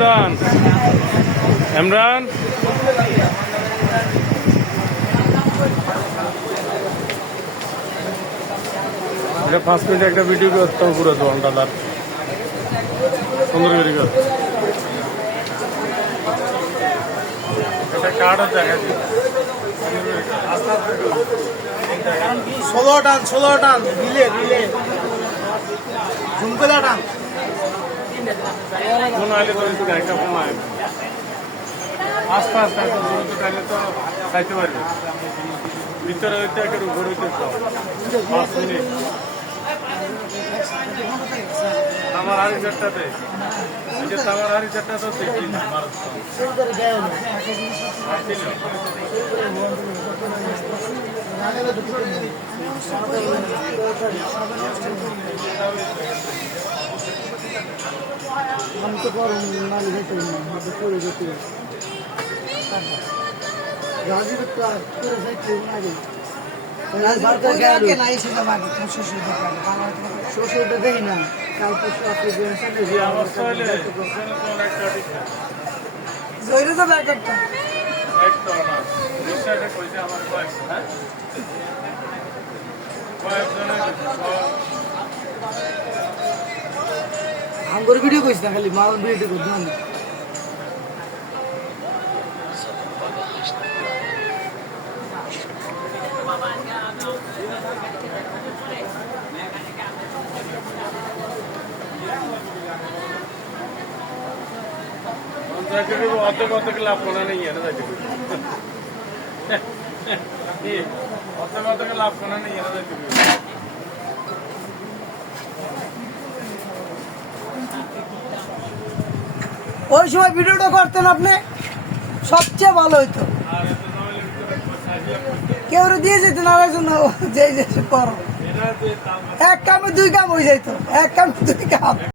ইমরান ইমরান এটা 5 মিনিট একটা ভিডিও করতে হবে পুরো ঘন্টা তার সুন্দর করে কর এটা কার্ডও দেখা যায় আস্তে আস্তে 16 টান দিলে ঝুমকোলা টান ফোন আইলে তো একটু গাড়িটা ফোন আয় আস্তে আস্তে এত দূরত্ব টাইলে তো খাইতে পারবে ভিতরে হইতে একটা উপর হইতে 5 মিনিট আমার আড়ি চারটাতে এই যে আমার আড়ি চারটা তো দেখি না हम तो कर माल है तो पूरे देते राजी तो पूरे से ट्रेन आ गई राजी बात के नहीं से बात शोशो दे ना কাল পরশু আপনি বেনছেন যে অবস্থা হলে অনেকটা ঠিক না জয়রে তো ব্যাক একটা না রিক্সাটা কইছে আমার কয়েক হ্যাঁ আমগর ভিডিও কইছ না খালি মাল ভিডিও করছ না অর্ধেক লাভ করা নেই অর্ধেক লাভ করা নেই ওই সময় ভিডিওটা করতেন আপনি সবচেয়ে ভালো হইতো কেউ দিয়ে যেতেন আর একজন যে করো এক কামে দুই কাম হয়ে যাইতো এক কামে দুই কাম